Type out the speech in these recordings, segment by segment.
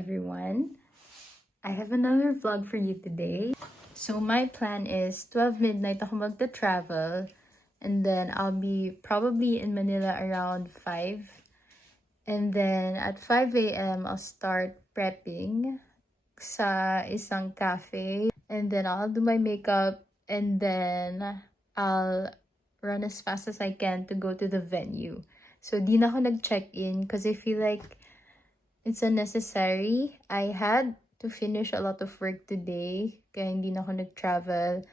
everyone. I have another vlog for you today. So my plan is 12 midnight ako magta-travel, and then I'll be probably in Manila around 5. And then at 5 a.m. I'll start prepping sa isang cafe. And then I'll do my makeup, and then I'll run as fast as I can to go to the venue. So di na ako nag-check-in because I feel like it's unnecessary. I had to finish a lot of work today, kaya hindi na ako nag-travel.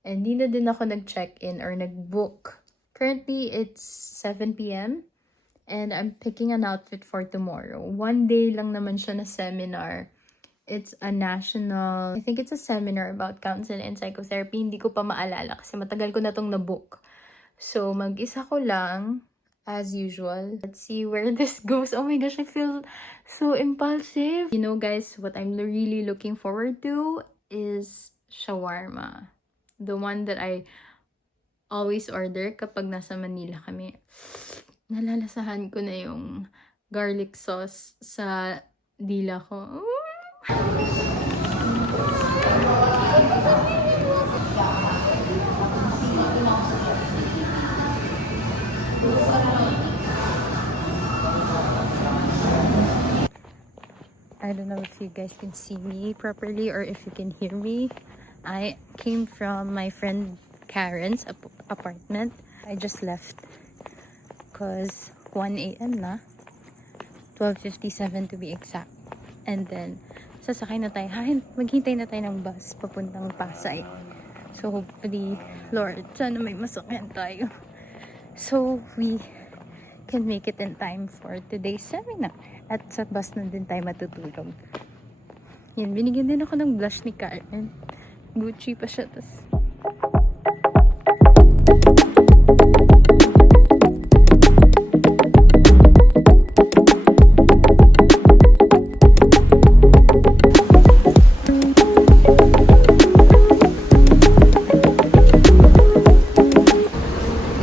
And hindi na din ako nag-check-in or nag-book. Currently, it's 7 p.m. and I'm picking an outfit for tomorrow. One day lang naman siya na seminar. It's a national, I think it's a seminar about counseling and psychotherapy. Hindi ko pa maalala kasi matagal ko na tong na-book. So, mag-isa ko lang, as usual. Let's see where this goes. Oh my gosh, I feel so impulsive. You know, guys, what I'm really looking forward to is shawarma. The one that I always order kapag nasa Manila kami. Nalalasahan ko na yung garlic sauce sa dila ko. I don't know if you guys can see me properly or if you can hear me. I came from my friend Karen's apartment. I just left because 1 a.m. na. 12:57 to be exact. And then, sasakay na tayo. Maghintay na tayo ng bus papuntang Pasay. So hopefully, Lord, sana may masakyan tayo. So we can make it in time for today's seminar. At sa bus na din tayo matutulog. Yan, binigyan din ako ng blush ni Karen. Gucci pa siya.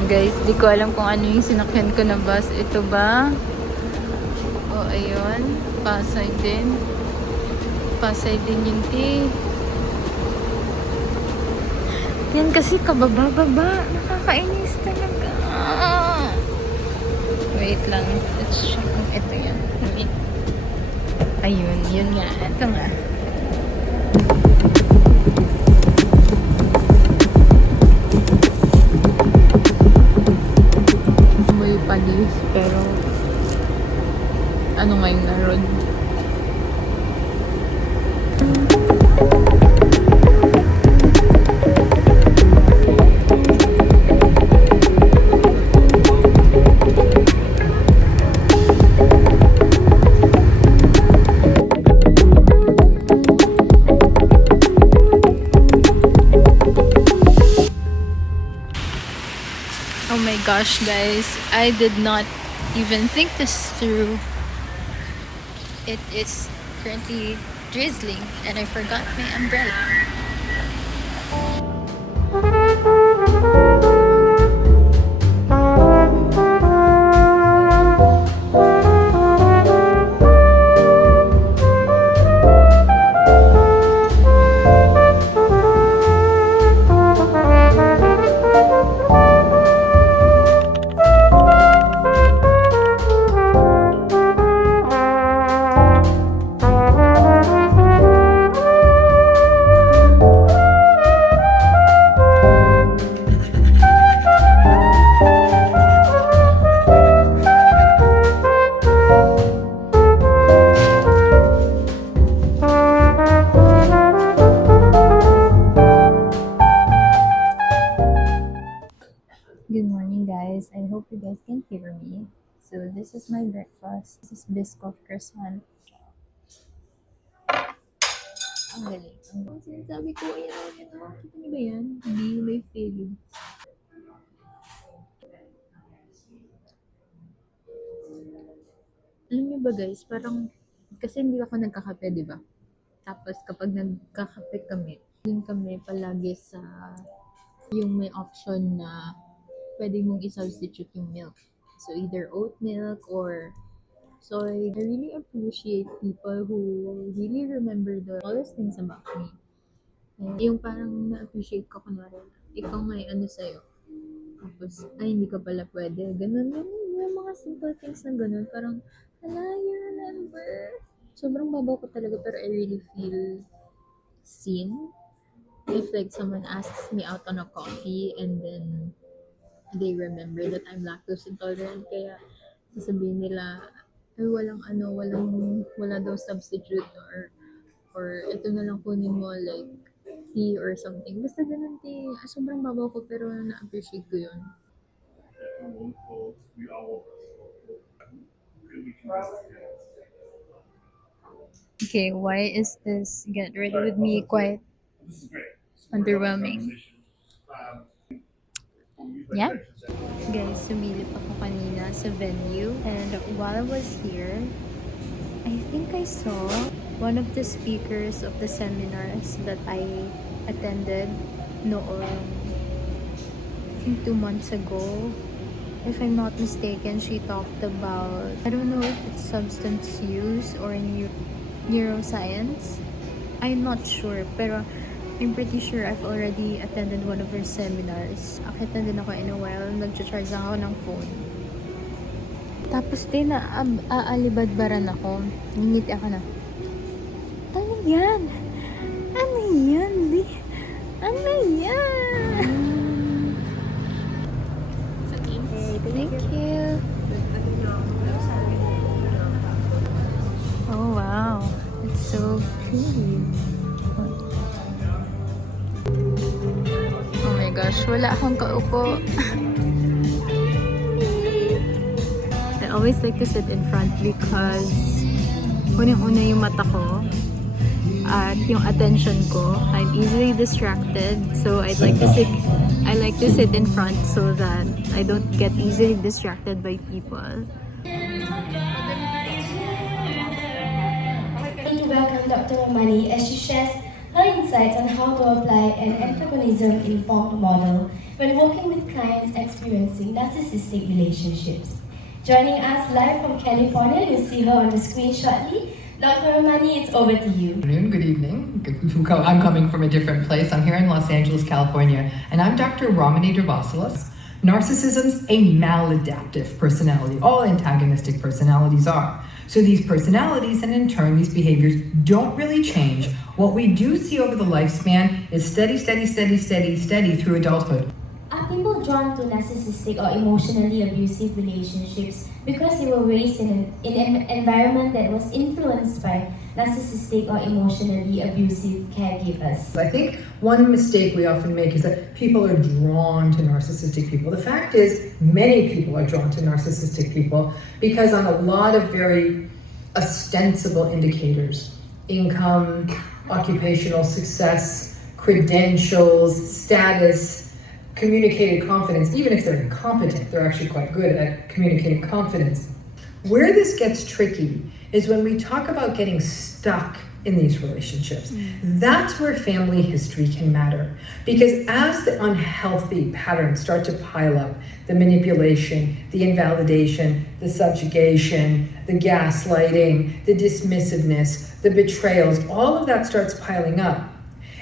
Guys, di ko alam kung ano yung sinakyan ko na bus. Ito ba? O, ayun. Pasay din. Pasay din yung tea. Yan kasi kababa-baba. Nakakainis talaga. Wait lang. Let's check kung ito yan. Wait. Ayun. Yun nga. Ito nga. May palis. Pero ano nga yung naroon? Oh my gosh, guys, I did not even think this through. It is currently drizzling and I forgot my umbrella. Good morning, guys. I hope you guys can hear me. So this is my breakfast. This is biscuit croissant. Ang galing. Ang sinasabi ko, ayan. Kita niyo ba yan? Hindi may feeling. Alam niyo ba, guys, parang kasi hindi ako nagkakape, di ba? Tapos kapag nagkakape kami, din kami palagi sa yung may option na pwede mong i-substitute yung milk. So either oat milk or So I really appreciate people who really remember the smallest things about me. And yung parang na-appreciate ko kunwari, ikaw may ano sa'yo. Tapos, ay, hindi ka pala pwede. Ganun, ganun. Yung mga simple things na ganun. Parang, hala, you remember. Sobrang babaw ko talaga pero I really feel seen. If like someone asks me out on a coffee and then they remember that I'm lactose intolerant, kaya sasabihin nila, ay walang ano, wala daw substitute or ito na lang kunin mo like tea or something. Basta ganun tea. Sobrang babaw ko pero na-appreciate ko yun. Okay, why is this get ready with me quite underwhelming? Yeah. Guys, sumilip ako kanina sa venue and while I was here, I think I saw one of the speakers of the seminars that I attended noong, I think 2 months ago. If I'm not mistaken, she talked about, I don't know if it's substance use or neuroscience. I'm not sure, pero I'm pretty sure I've already attended one of her seminars. Akit na din ako in a while, nag-charge lang ako ng phone. Tapos din, aalibadbaran ako. Ngingiti ako na, ano yan? Ano yan? Ano yan? Thank you. Oh wow, it's so pretty. Oh my gosh, wala akong kaupo. I always like to sit in front because unang-una yung mata ko at yung attention ko. I'm easily distracted, so I like to sit in front so that I don't get easily distracted by people. To welcome Dr. Ramani as she shares her insights on how to apply an antagonism-informed model when working with clients experiencing narcissistic relationships. Joining us live from California, you'll see her on the screen shortly. Dr. Ramani, it's over to you. Good evening. I'm coming from a different place. I'm here in Los Angeles, California, and I'm Dr. Ramani Dervasilis. Narcissism's a maladaptive personality. All antagonistic personalities are. So these personalities and in turn these behaviors don't really change. What we do see over the lifespan is steady through adulthood. Are people drawn to narcissistic or emotionally abusive relationships because they were raised in an environment that was influenced by narcissistic or emotionally abusive caregivers? I think one mistake we often make is that people are drawn to narcissistic people. The fact is, many people are drawn to narcissistic people because on a lot of very ostensible indicators, income, occupational success, credentials, status, communicated confidence, even if they're incompetent, they're actually quite good at communicating confidence. Where this gets tricky is when we talk about getting stuck in these relationships. That's where family history can matter. Because as the unhealthy patterns start to pile up, the manipulation, the invalidation, the subjugation, the gaslighting, the dismissiveness, the betrayals, all of that starts piling up.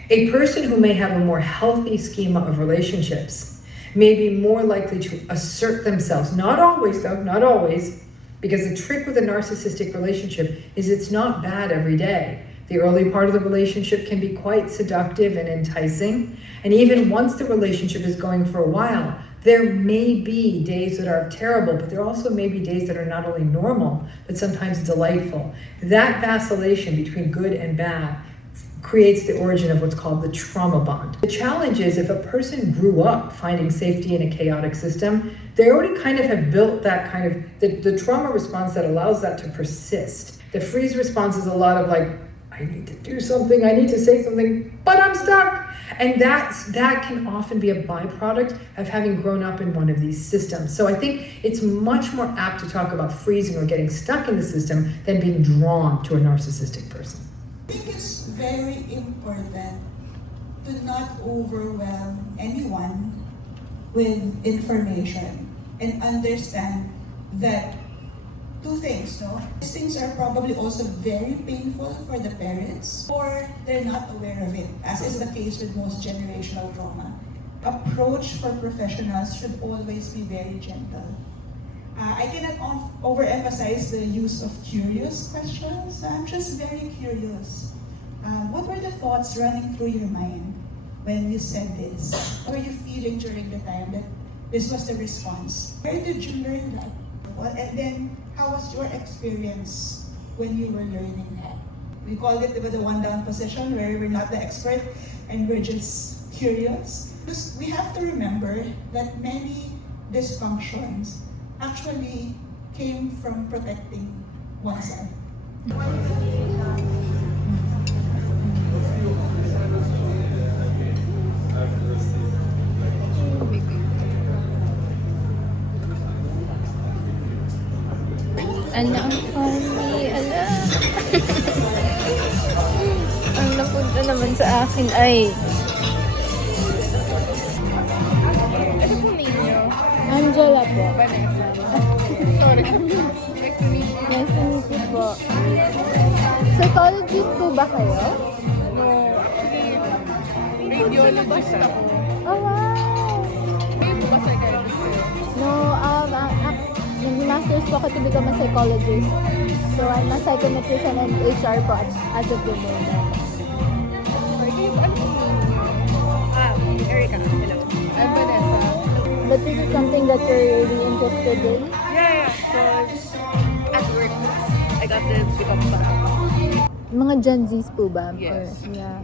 A person who may have a more healthy schema of relationships may be more likely to assert themselves. Not always, though, not always, because the trick with a narcissistic relationship is it's not bad every day. The early part of the relationship can be quite seductive and enticing. And even once the relationship is going for a while, there may be days that are terrible, but there also may be days that are not only normal, but sometimes delightful. That vacillation between good and bad creates the origin of what's called the trauma bond. The challenge is if a person grew up finding safety in a chaotic system, they already kind of have built that kind of, the trauma response that allows that to persist. The freeze response is a lot of like, I need to do something, I need to say something, but I'm stuck. And that can often be a byproduct of having grown up in one of these systems. So I think it's much more apt to talk about freezing or getting stuck in the system than being drawn to a narcissistic person. I think it's very important to not overwhelm anyone with information and understand that two things, no? These things are probably also very painful for the parents, or they're not aware of it, as is the case with most generational trauma. Approach for professionals should always be very gentle. I cannot overemphasize the use of curious questions. I'm just very curious. What were the thoughts running through your mind when you said this? What were you feeling during the time that this was the response? Where did you learn that? And then, how was your experience when you were learning that? We call it the one down position, where we're not the expert and we're just curious. Because we have to remember that many dysfunctions actually came from protecting oneself. Ano ang funny? Ala. Ang napunta naman sa akin ay... Ano po name niyo? Angela po. Vanessa. Sorry. Nice to meet you. Nice to meet you po. Psychologist po ba kayo? No, actually, radiologist ako. Oh, wow! Kayo po ba psychiatrist? No, nag-masters po ako to become a psychologist. So, I'm a psychometrician and HR po as of the moment. Sorry, kayo po, ano po name niyo? Erica. Hello. I'm Vanessa. But this is something that you're really interested in? Yeah. So, at work, I got to become parang Mga Gen Zs po ba? Yes. Or, yeah.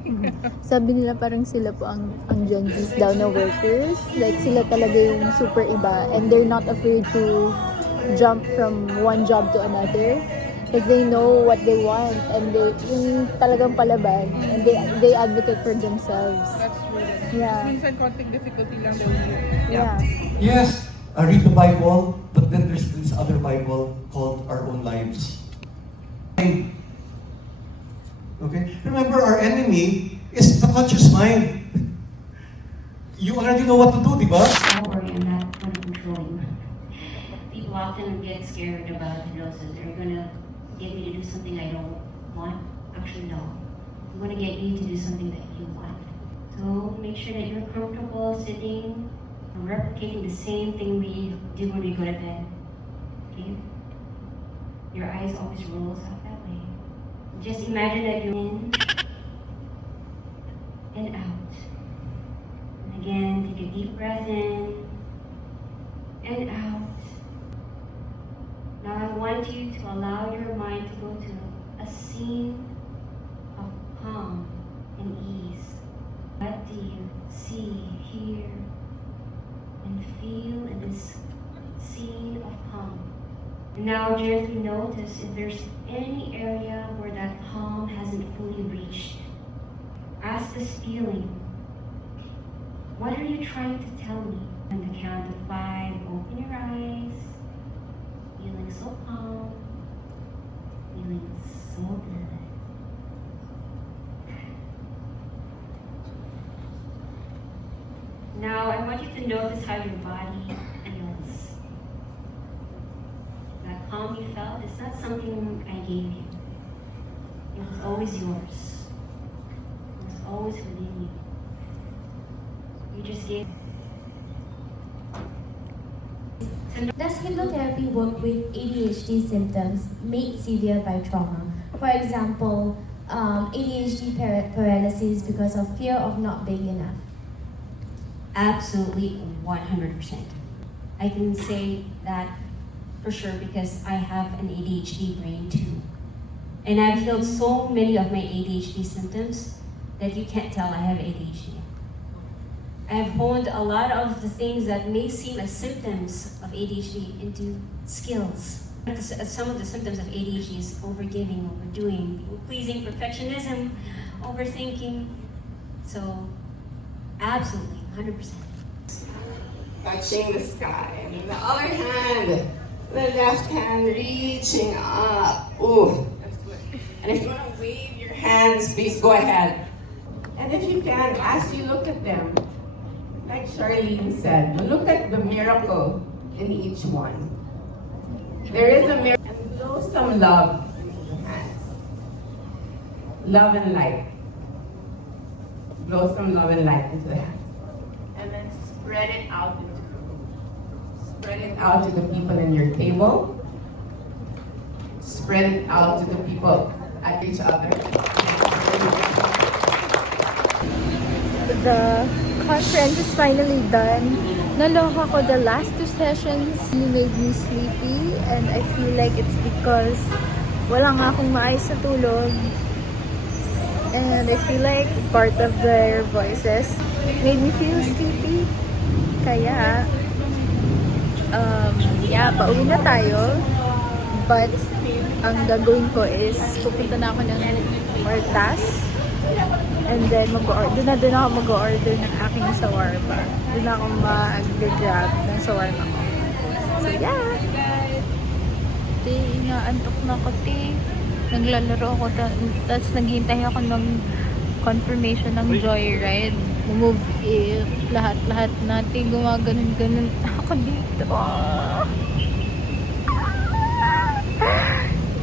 Sabi nila parang sila po ang Gen Zs daw na workers. Like sila talaga yung super iba and they're not afraid to jump from one job to another because they know what they want and they yung talagang palaban and they advocate for themselves. That's true. Yeah. Minsan konting difficulty lang daw yun. Yeah. Yes, I read the Bible, but then there's this other Bible called Our Own Lives. Okay? Remember, our enemy is the conscious mind. You already know what to do, di ba? Don't worry, I'm not going to control you. People often get scared about hypnosis. They're going to get me to do something I don't want. Actually, no. I'm going to get you to do something that you want. So make sure that you're comfortable sitting and replicating the same thing we do when we go to bed. Okay? Your eyes always rolls out that way. Just imagine that you're in and out. And again, take a deep breath in and out. Now I want you to allow your mind to go to a scene of calm and ease. What do you see, hear, and feel in this scene of calm? Now gently notice if there's any area where that calm hasn't fully reached. Ask this feeling, what are you trying to tell me? On the count of 5, open your eyes, feeling so calm, feeling so good. Now I want you to notice how your body feels. That calm you felt is not something I gave you. It was always yours. It was always within you. You just gave. Does hypnotherapy work with ADHD symptoms made severe by trauma? For example, ADHD paralysis because of fear of not being enough. Absolutely 100%. I can say that for sure because I have an ADHD brain too. And I've healed so many of my ADHD symptoms that you can't tell I have ADHD. I've honed a lot of the things that may seem as symptoms of ADHD into skills. Some of the symptoms of ADHD is overgiving, overdoing, pleasing, perfectionism, overthinking. So, absolutely, 100%. Touching the sky, and the other hand, the left hand reaching up. Ooh. And if you want to wave your hands, please go ahead. And if you can, as you look at them, like Charlene said, look at the miracle in each one. There is a miracle. And some love into the hands. Love and light. Blow some love and light into the hands. And then spread it out into the room. Spread it out to the people in your table. Spread it out to the people at each other. The conference is finally done. Naloka ko the last 2 sessions. It made me sleepy and I feel like it's because wala nga akong maayos na tulog. And I feel like part of their voices made me feel sleepy. Kaya, pauwi na tayo. But, ang gagawin ko is, pupunta na ako ng Hortas. And then, doon ako mag-order ng aking shawarma. Doon ako mag-grab ng shawarma ko. So, yeah! Inaantok na ako, naglalaro ako, tapos naghihintay ako ng confirmation ng Joyride. Move lahat natin, gumaganon-ganon ako dito.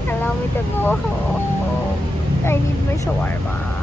Allow me to go home. I need my shawarma.